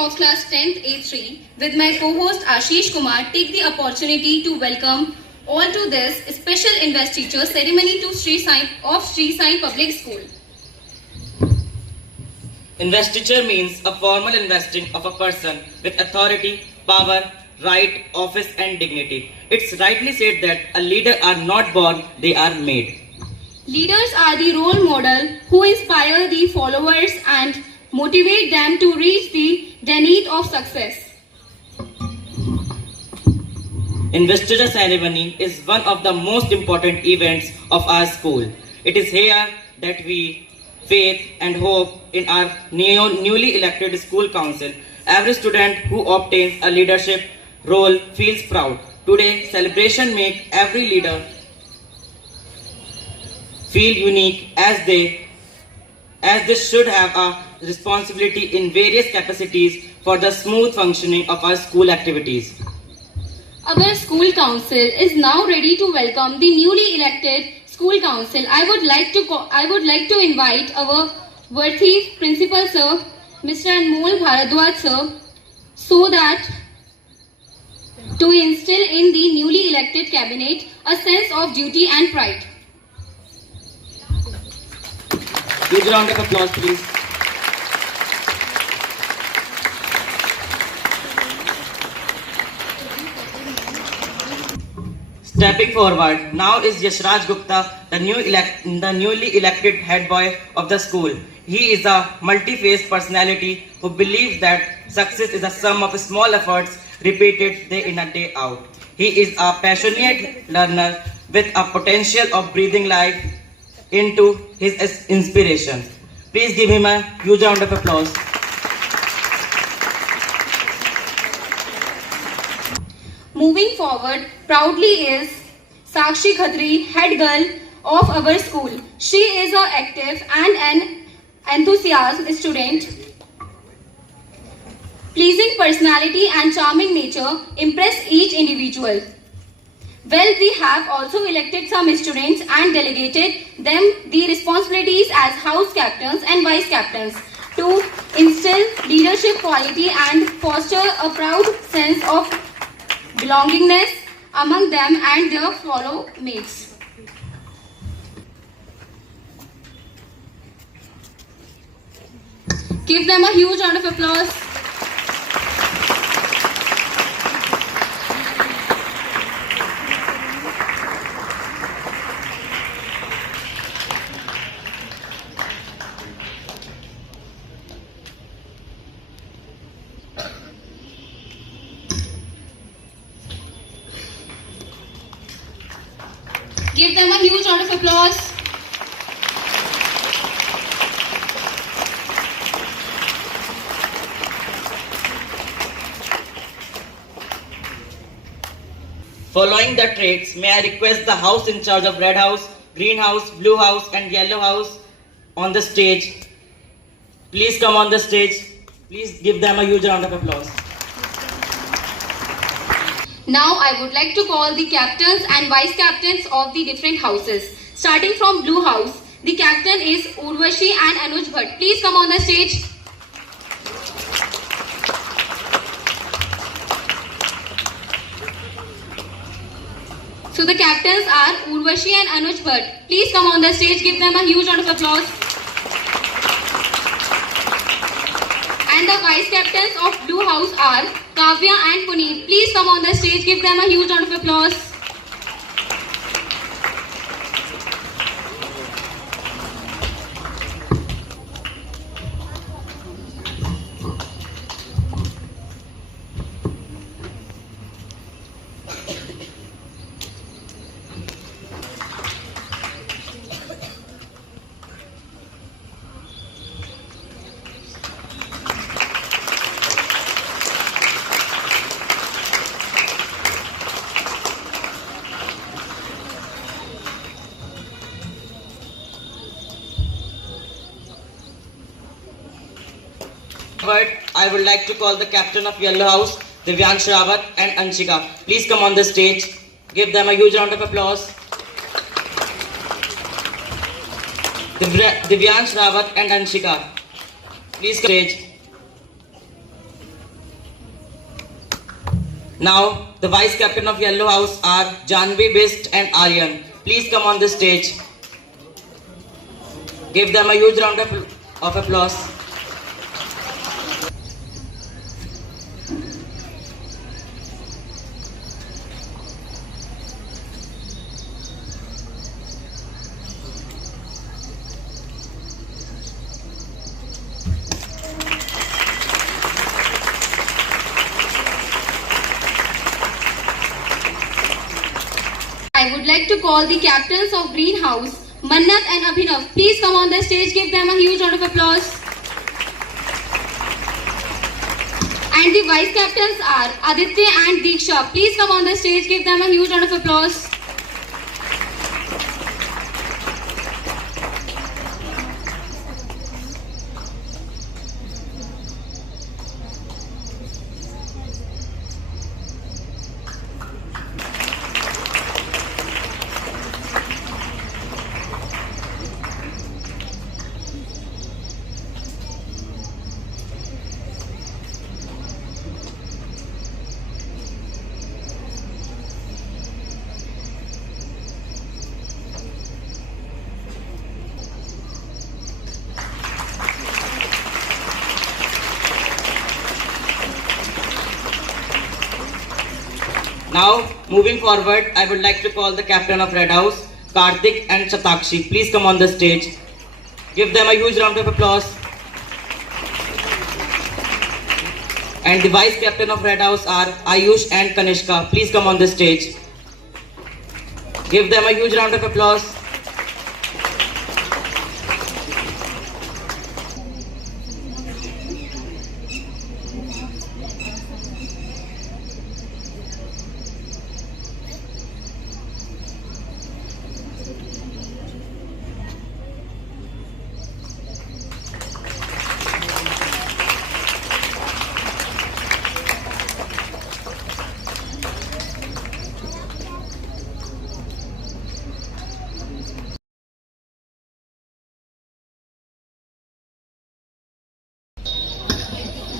of class 10th A3 with my co-host Ashish Kumar take the opportunity to welcome all to this special investiture ceremony to Sri Sai Public School. Investiture means a formal investing of a person with authority, power, right, office and dignity. It's rightly said that a leader are not born, they are made. Leaders are the role model who inspire the followers and motivate them to reach the zenith of success. Investiture ceremony is one of the most important events of our school. It is here that we faith and hope in our newly elected school council. Every student who obtains a leadership role feels proud. Today, celebration make every leader feel unique as they should have a responsibility in various capacities for the smooth functioning of our school activities. Our school council is now ready to welcome the newly elected school council. I would like to invite our worthy principal sir, Mr. Anmol Bharadwaj sir, so that to instill in the newly elected cabinet a sense of duty and pride. Huge round of applause, please. Stepping forward, now is Yashraj Gupta, the newly elected head boy of the school. He is a multi-faced personality who believes that success is a sum of small efforts repeated day in and day out. He is a passionate learner with a potential of breathing life into his inspirations. Please give him a huge round of applause. Moving forward, proudly is Sakshi Khatri, head girl of our school. She is an active and an enthusiastic student. Pleasing personality and charming nature impress each individual. Well, we have also elected some students and delegated them the responsibilities as house captains and vice captains to instill leadership quality and foster a proud sense of belongingness among them and their fellow mates. Give them a huge round of applause. Give them a huge round of applause. Following the traits, may I request the house in charge of red house, green house, blue house and yellow house on the stage. Please come on the stage. Please give them a huge round of applause. Now I would like to call the captains and vice captains of the different houses. Starting from blue house, the captain is Urvashi and Anuj Bhatt. Please come on the stage. So the captains are Urvashi and Anuj Bhatt. Please come on the stage. Give them a huge round of applause. And the vice captains of blue house are Kavya and Puneet. Please come on the stage. Give them a huge round of applause. I would like to call the captain of Yellow House, Divyansh Rawat and Anshika. Please come on the stage. Give them a huge round of applause. Divyansh Rawat and Anshika. Please come on the stage. Now, the Vice Captain of Yellow House are Janvi, Bist and Aryan. Please come on the stage. Give them a huge round of applause. I would like to call the captains of Greenhouse, Mannat and Abhinav. Please come on the stage, give them a huge round of applause. And the vice captains are Aditya and Diksha. Please come on the stage, give them a huge round of applause. Now, moving forward, I would like to call the captain of Red House, Karthik and Shatakshi. Please come on the stage. Give them a huge round of applause. And the vice captain of Red House are Ayush and Kanishka. Please come on the stage. Give them a huge round of applause.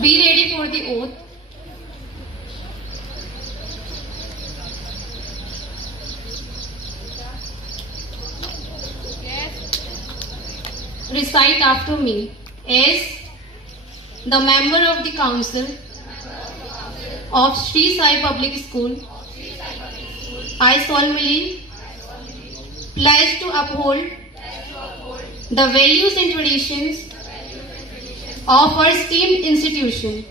Be ready for the oath. Recite after me. As the member of the council of Sri Sai Public School, I solemnly pledge to uphold the values and traditions of our esteemed institution.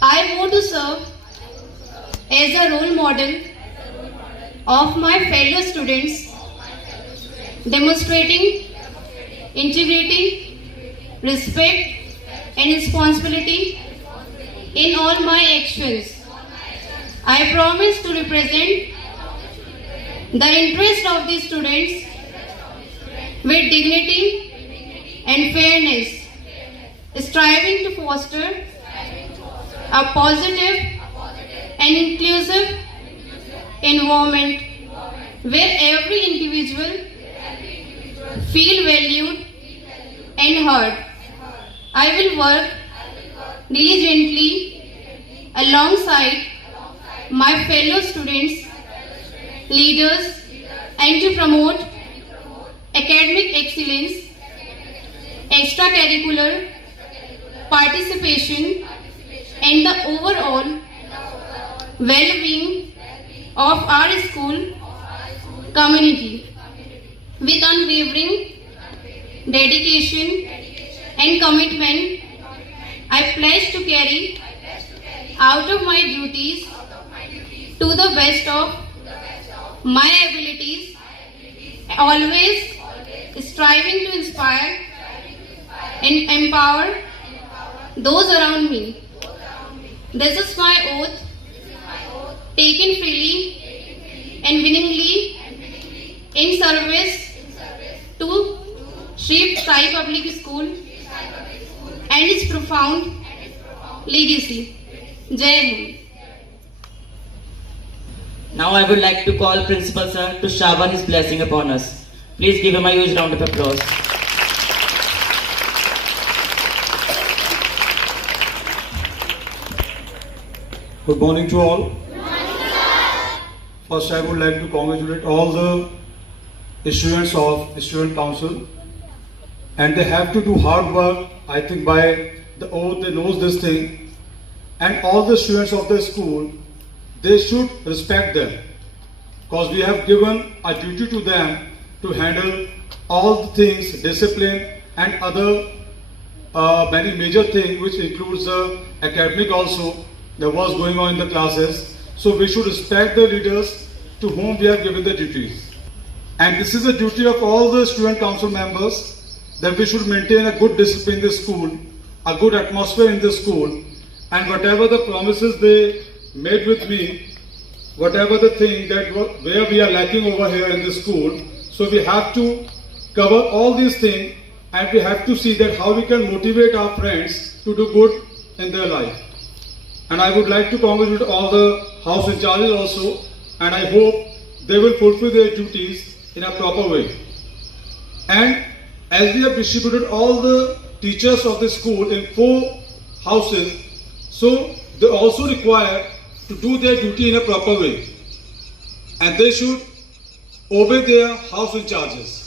I want to serve as a role model of my fellow students, demonstrating integrity, respect, and responsibility in all my actions. I promise to represent the interest of the students with dignity and fairness, striving to foster a positive and inclusive environment where every individual feel valued and heard. I will work diligently alongside my fellow students, leaders, and to promote academic excellence, extracurricular participation, and the overall well-being of our school community. With unwavering dedication and commitment, I pledge to carry out of my duties to the best of my abilities, always striving to inspire and empower those around me. This is my oath, taken freely and willingly in service to Sri Sai Public School and its profound legacy. Jai Hind. Now I would like to call Principal Sir to shower his blessing upon us. Please give him a huge round of applause. Good morning to all. First, I would like to congratulate all the students of Student Council, and they have to do hard work. I think by the oath they knows this thing, and all the students of the school, they should respect them, because we have given a duty to them to handle all the things, discipline and other many major things, which includes the academic also, that was going on in the classes. So we should respect the leaders to whom we have given the duties. And this is a duty of all the student council members, that we should maintain a good discipline in the school, a good atmosphere in the school, and whatever the promises they made with me, whatever the thing that where we are lacking over here in the school, so we have to cover all these things, and we have to see that how we can motivate our friends to do good in their life. And I would like to congratulate all the house in charges also, and I hope they will fulfill their duties in a proper way. And as we have distributed all the teachers of the school in 4 houses, so they also require to do their duty in a proper way, and they should obey their house in charges.